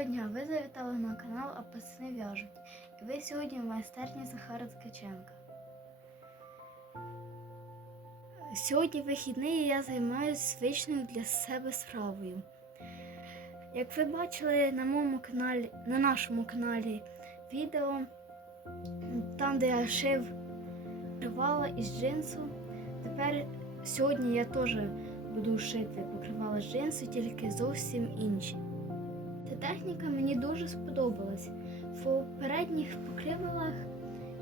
Доброго дня! Ви завітали на канал А в'яжуть. І ви сьогодні в майстерні Захара Ткаченка. Сьогодні вихідний і я займаюся звичною для себе справою. Як ви бачили на моєму каналі, на нашому каналі відео, там, де я шив покривала із джинсу, тепер сьогодні я теж буду шити покривала з джинсу, тільки зовсім інші. Ця техніка мені дуже сподобалась. В попередніх покривалах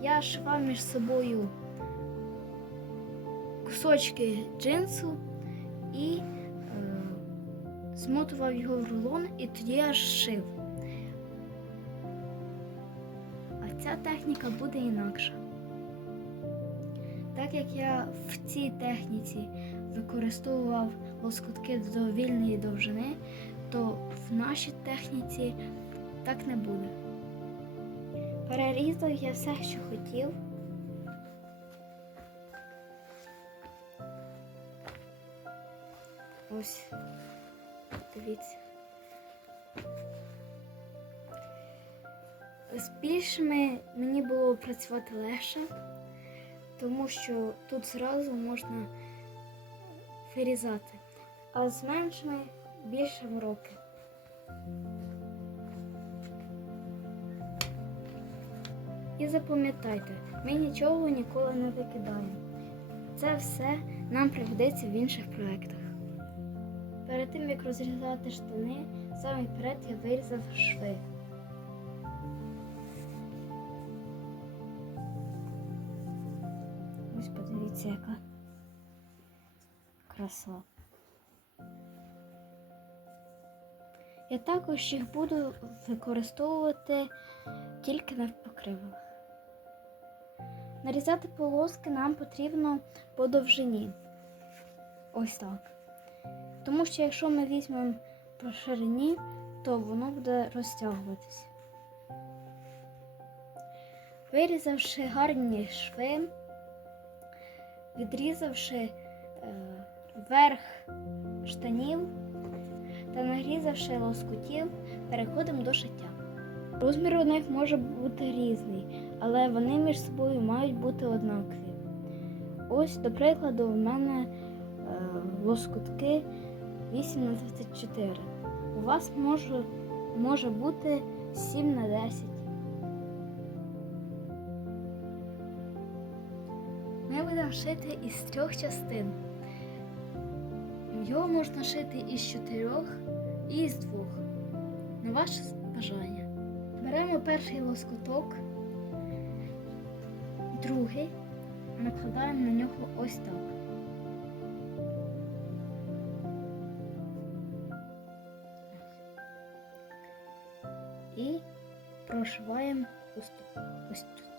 я шивав між собою кусочки джинсу і е, змотував його в рулон, і тоді я шив. А ця техніка буде інакша. Так як я в цій техніці використовував лоскутки до вільної довжини, то в нашій техніці так не буде. Перерізав я все, що хотів. Ось, дивіться. З більшими мені було працювати легше, тому що тут зразу можна вирізати, а з меншими більше мороки. І запам'ятайте, ми нічого ніколи не викидаємо. Це все нам пригодиться в інших проєктах. Перед тим як розрізати штани, саме вперед я вирізав шви. Ось подивіться, яка краса. Я також їх буду використовувати тільки на покривах. Нарізати полоски нам потрібно по довжині. Ось так. Тому що якщо ми візьмемо по ширині, то воно буде розтягуватись. Вирізавши гарні шви, відрізавши е, верх штанів та нарізавши лоскутів, переходимо до шиття. Розмір у них може бути різний, але вони між собою мають бути однакові. Ось, до прикладу, в мене е, лоскутки 8 на 24. У вас може, може бути 7 на 10. Ми будемо шити із трьох частин. Його можна шити із чотирьох і із двох. На ваше бажання. Беремо перший лоскуток, другий, накладаємо на нього ось так. І прошиваємо ось тут.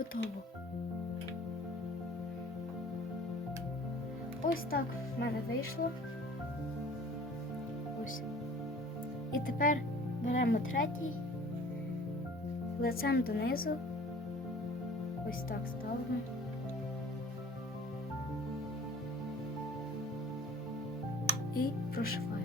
Готово. Ось так в мене вийшло. Ось. І тепер беремо третій, лицем донизу. Ось так ставимо. І прошиваємо.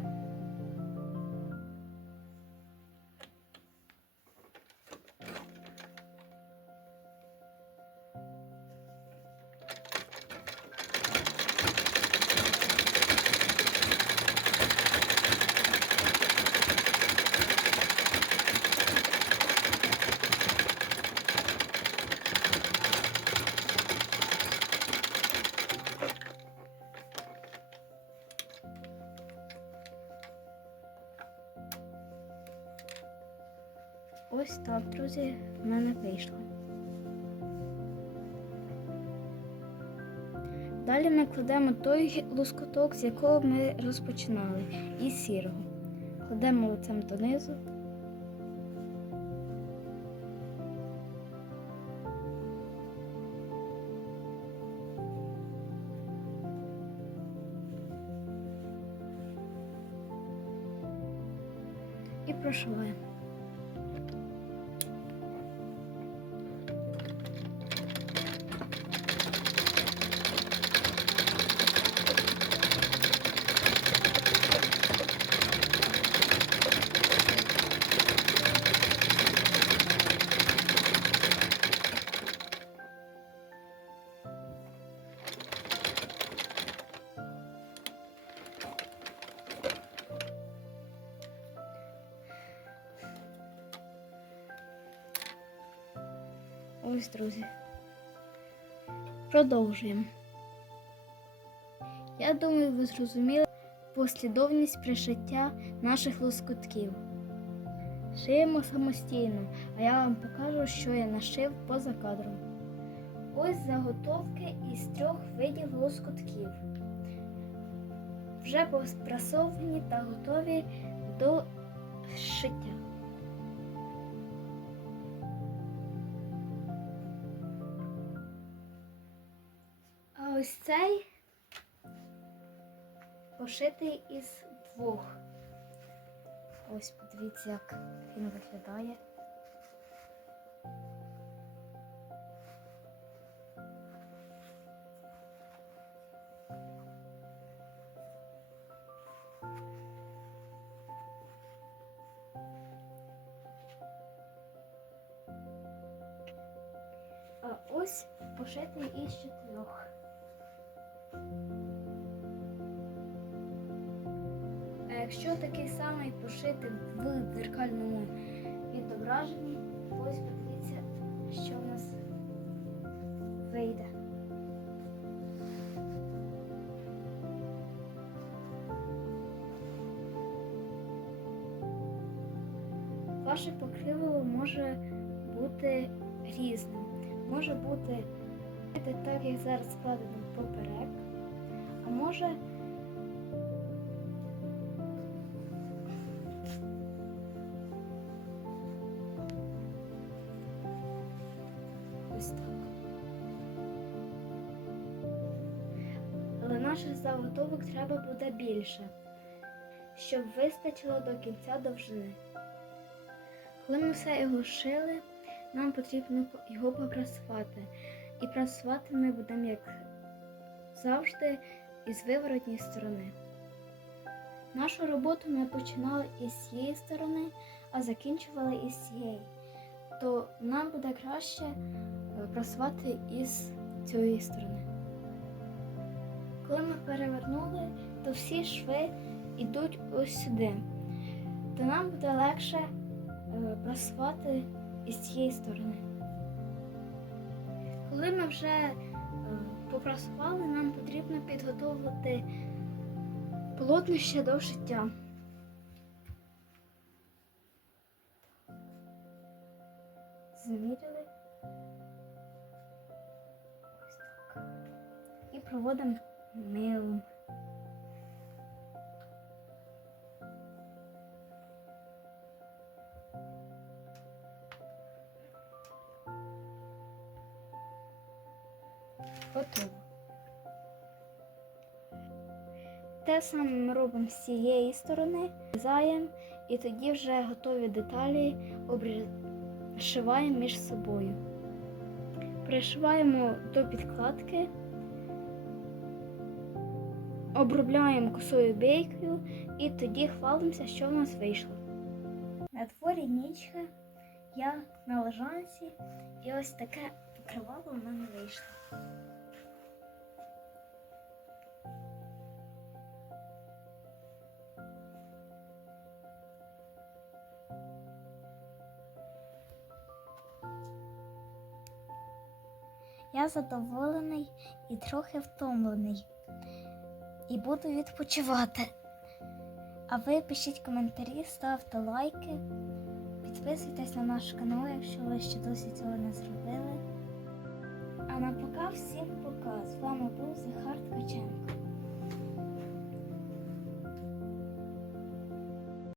Ось так, друзі, в мене вийшло. Далі ми кладемо той лоскуток, з якого ми розпочинали, із сірого. Кладемо лицем донизу. І прошиваємо. Ось, друзі. Продовжуємо. Я думаю, ви зрозуміли послідовність пришиття наших лоскутків. Шиємо самостійно, а я вам покажу, що я нашив поза кадром. Ось заготовки із трьох видів лоскутків. Вже поспрасовані та готові до шиття. Ось цей пошитий із двох. Ось подивіться, як він виглядає. Ось пошитий із чотирьох. Якщо такий самий пошити в дзеркальному відображенні, ось подивіться, що в нас вийде. Ваше покриво може бути різним. Може бути так, як зараз складено поперек, а може Так. Але наших заготовок треба буде більше, щоб вистачило до кінця довжини. Коли ми все його шили, нам потрібно його попрасувати. І прасувати ми будемо, як завжди, із виворотньої сторони. Нашу роботу ми починали із цієї сторони, а закінчували із цієї. То нам буде краще прасувати із цієї сторони. Коли ми перевернули, то всі шви йдуть ось сюди. То нам буде легше е, прасувати із цієї сторони. Коли ми вже е, попрасували, нам потрібно підготовити полотнище до шиття. Заміряли. І проводимо милом. Готово. Те саме ми робимо з цієї сторони, зрізаємо і тоді вже готові деталі обшиваємо між собою. Пришиваємо до підкладки, обробляємо косою бейкою і тоді хвалимося, що в нас вийшло. На дворі нічка, я на лежанці і ось таке покривало в мене вийшло. Я задоволений і трохи втомлений. І буду відпочивати. А ви пишіть коментарі, ставте лайки, підписуйтесь на наш канал, якщо ви ще досі цього не зробили. А на пока всім пока. З вами був Захар Ткаченко.